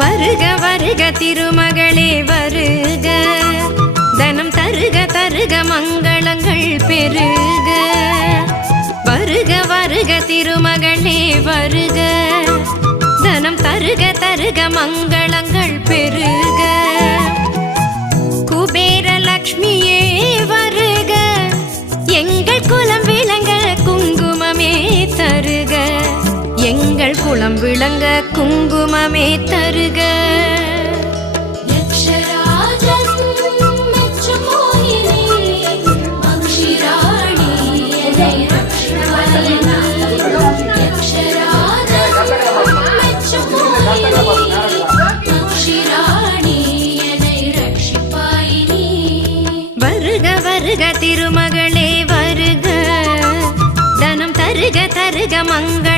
வருக வருக திருமகளே வருக, தனம் தருக தருக மங்களங்கள் பெருக. வருக வருக திருமகளே வருக, தனம் தருக தருக மங்களங்கள் பெருக. குபேர லக்ஷ்மியே வருக, எங்கள் குலம் விளங்க குங்குமமே தருக, எங்கள் குலம் விளங்க குங்குமமே தருக. வருக வருக திருமகளே வருக, தனம் தருக தருக மங்கள